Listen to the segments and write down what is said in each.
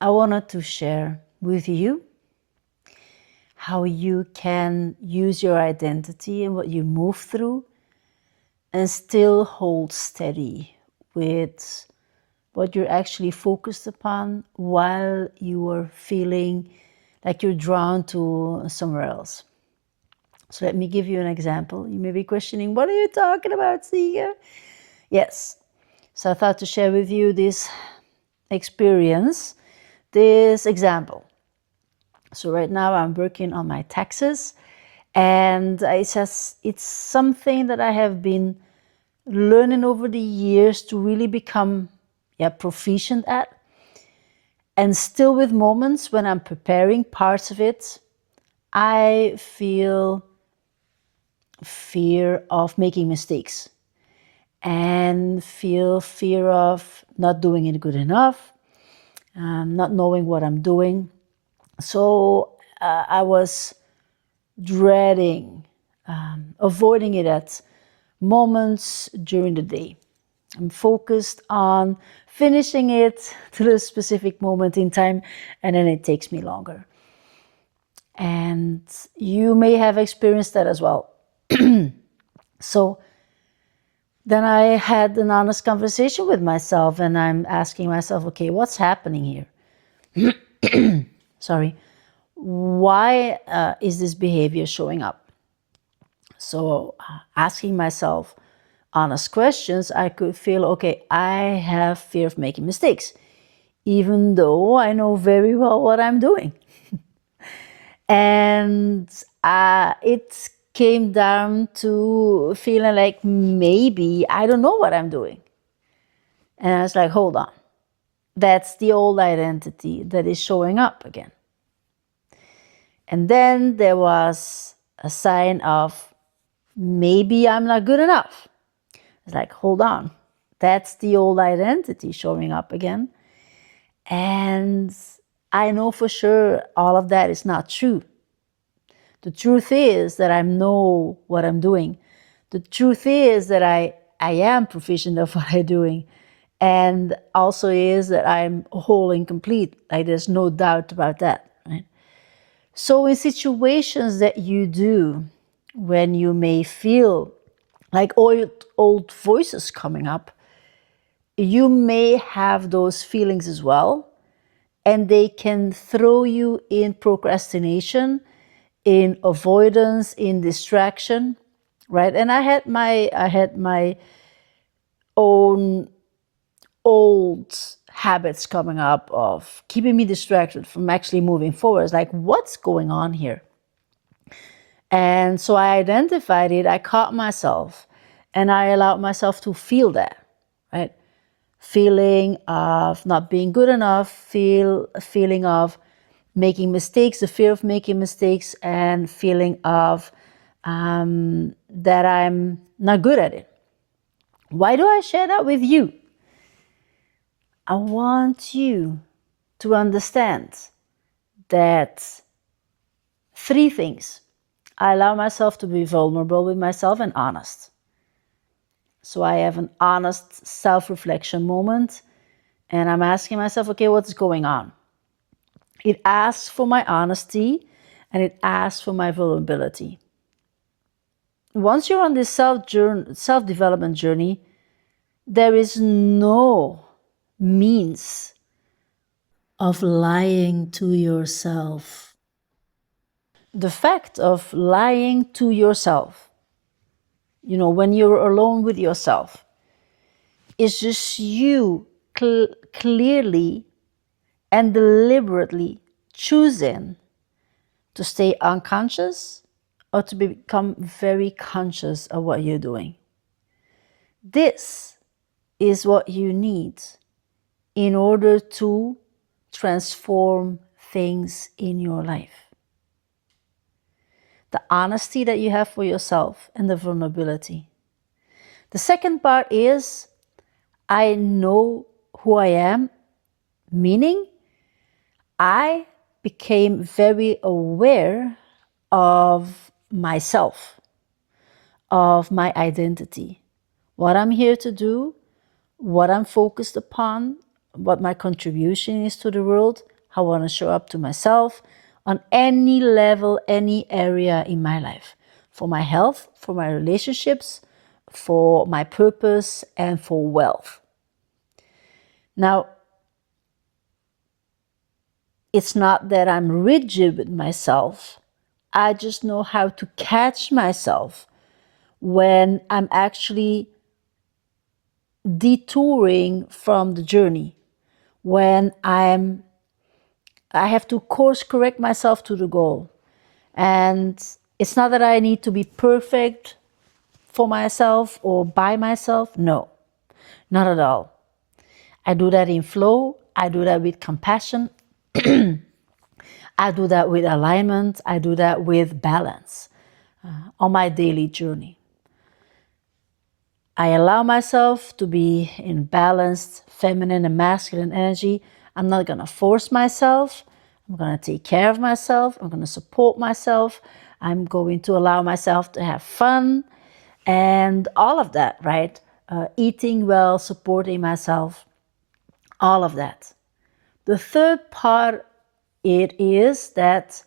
I wanted to share with you how you can use your identity and what you move through and still hold steady with what you're actually focused upon while you are feeling like you're drawn to somewhere else. So let me give you an example. You may be questioning, what are you talking about, Sige? Yes. So I thought to share with you this experience, this example. So right now I'm working on my taxes, and it's something that I have been learning over the years to really become proficient at. And still with moments when I'm preparing parts of it, I feel fear of making mistakes and feel fear of not doing it good enough, not knowing what I'm doing. So I was dreading, avoiding it at moments during the day. I'm focused on finishing it to a specific moment in time, and then it takes me longer. And you may have experienced that as well. So then I had an honest conversation with myself, and I'm asking myself, okay, what's happening here? Sorry. Why is this behavior showing up? So asking myself honest questions, I could feel, okay, I have fear of making mistakes, even though I know very well what I'm doing. And it came down to feeling like maybe I don't know what I'm doing. And I was like, hold on. That's the old identity that is showing up again. And then there was a sign of maybe I'm not good enough. It's like, hold on. That's the old identity showing up again. And I know for sure all of that is not true. The truth is that I know what I'm doing. The truth is that I am proficient of what I'm doing. And also is that I'm whole and complete. Like there's no doubt about that, right? So in situations that you do, when you may feel like old voices coming up, you may have those feelings as well, and they can throw you in procrastination, in avoidance, in distraction, right? And I had my own old habits coming up of keeping me distracted from actually moving forward. It's like, what's going on here? And so I identified it, I caught myself, and I allowed myself to feel that, right? Feeling of not being good enough, feeling of making mistakes, the fear of making mistakes, and feeling of that I'm not good at it. Why do I share that with you? I want you to understand that three things. I allow myself to be vulnerable with myself and honest. So I have an honest self-reflection moment, and I'm asking myself, okay, what's going on? It asks for my honesty, and it asks for my vulnerability. Once you're on this self-development journey, there is no means of lying to yourself. The fact of lying to yourself, when you're alone with yourself, is just you clearly and deliberately choosing to stay unconscious or to become very conscious of what you're doing. This is what you need in order to transform things in your life. The honesty that you have for yourself and the vulnerability. The second part is, I know who I am, meaning I became very aware of myself, of my identity, what I'm here to do, what I'm focused upon, what my contribution is to the world, how I want to show up to myself on any level, any area in my life, for my health, for my relationships, for my purpose, and for wealth. Now, it's not that I'm rigid with myself. I just know how to catch myself when I'm actually detouring from the journey, when I have to course correct myself to the goal. And it's not that I need to be perfect for myself or by myself. No, not at all. I do that in flow. I do that with compassion. I do that with alignment. I do that with balance on my daily journey. I allow myself to be in balanced feminine and masculine energy. I'm not going to force myself. I'm going to take care of myself. I'm going to support myself. I'm going to allow myself to have fun and all of that, right? Eating well, supporting myself, all of that. The third part, it is that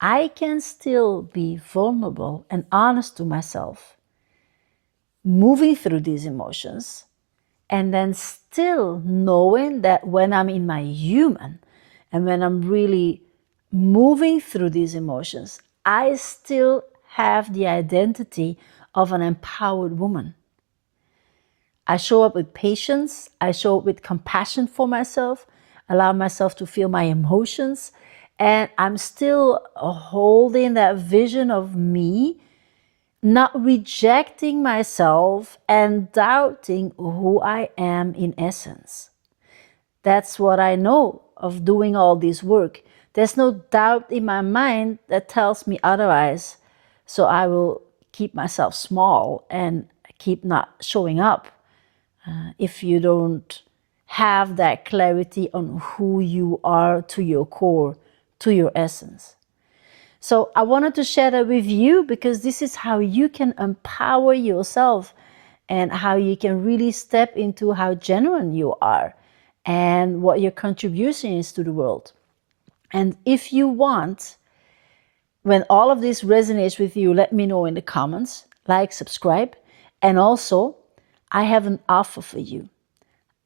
I can still be vulnerable and honest to myself, moving through these emotions, and then still knowing that when I'm in my human and when I'm really moving through these emotions, I still have the identity of an empowered woman. I show up with patience. I show up with compassion for myself, allow myself to feel my emotions, and I'm still holding that vision of me, not rejecting myself and doubting who I am in essence. That's what I know of doing all this work. There's no doubt in my mind that tells me otherwise. So I will keep myself small and keep not showing up if you don't have that clarity on who you are to your core, to your essence. So I wanted to share that with you because this is how you can empower yourself and how you can really step into how genuine you are and what your contribution is to the world. And if you want, when all of this resonates with you, let me know in the comments, like, subscribe. And also, I have an offer for you.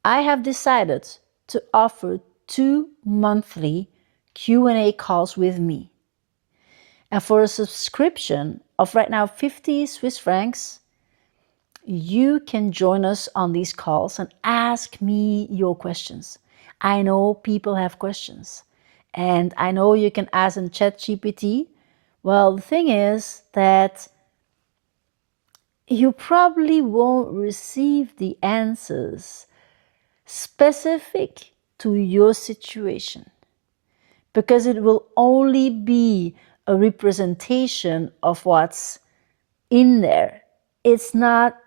I have decided to offer 2 monthly Q&A calls with me. And for a subscription of right now 50 Swiss francs, you can join us on these calls and ask me your questions. I know people have questions, and I know you can ask in ChatGPT. Well, the thing is that you probably won't receive the answers specific to your situation, because it will only be a representation of what's in there. It's not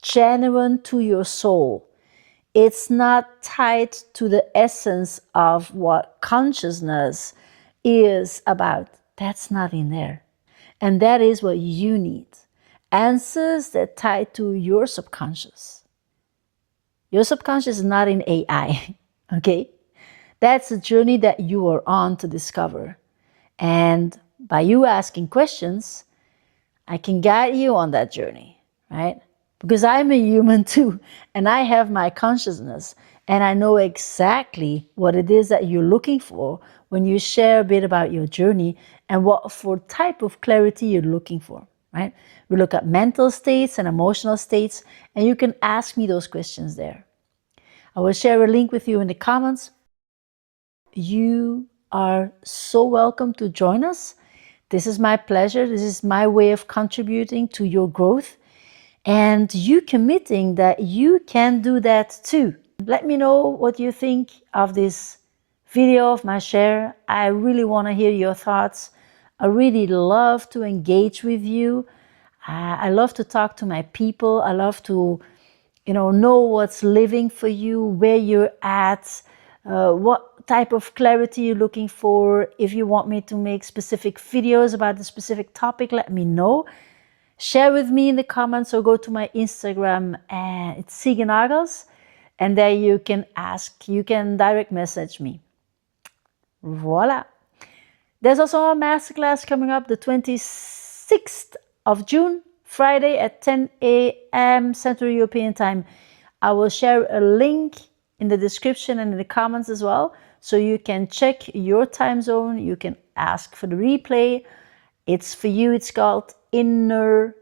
genuine to your soul. It's not tied to the essence of what consciousness is about. That's not in there. And that is what you need. Answers that tie to your subconscious. Your subconscious is not in AI, okay? That's a journey that you are on to discover. And by you asking questions, I can guide you on that journey, right? Because I'm a human too, and I have my consciousness, and I know exactly what it is that you're looking for when you share a bit about your journey and what for type of clarity you're looking for, right? We look at mental states and emotional states, and you can ask me those questions there. I will share a link with you in the comments. You are so welcome to join us. This is my pleasure. This is my way of contributing to your growth and you committing that you can do that too. Let me know what you think of this video, of my share. I really want to hear your thoughts. I really love to engage with you. I love to talk to my people. I love to, know what's living for you, where you're at, what type of clarity you're looking for. If you want me to make specific videos about the specific topic, let me know. Share with me in the comments or go to my Instagram. It's Sige Nagels. And there you can ask, you can direct message me. Voila. There's also a masterclass coming up the 26th of June, Friday at 10 a.m. Central European Time. I will share a link in the description and in the comments as well, so you can check your time zone. You can ask for the replay. It's for you. It's called Inner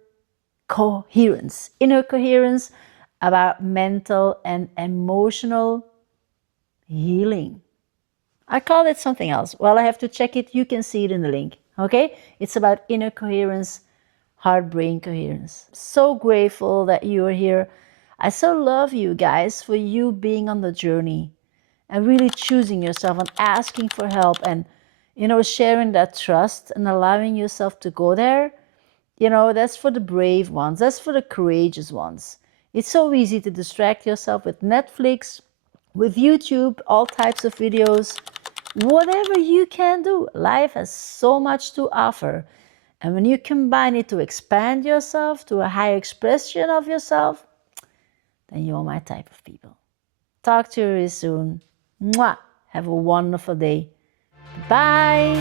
Coherence. Inner Coherence, about mental and emotional healing. I call it something else. Well, I have to check it. You can see it in the link. Okay? It's about inner coherence, heart-brain coherence. So grateful that you are here. I so love you guys for you being on the journey and really choosing yourself and asking for help and, you know, sharing that trust and allowing yourself to go there. You know, that's for the brave ones. That's for the courageous ones. It's so easy to distract yourself with Netflix, with YouTube, all types of videos. Whatever you can do, life has so much to offer. And when you combine it to expand yourself to a higher expression of yourself, then you're my type of people. Talk to you really soon. Mwah! Have a wonderful day. Bye.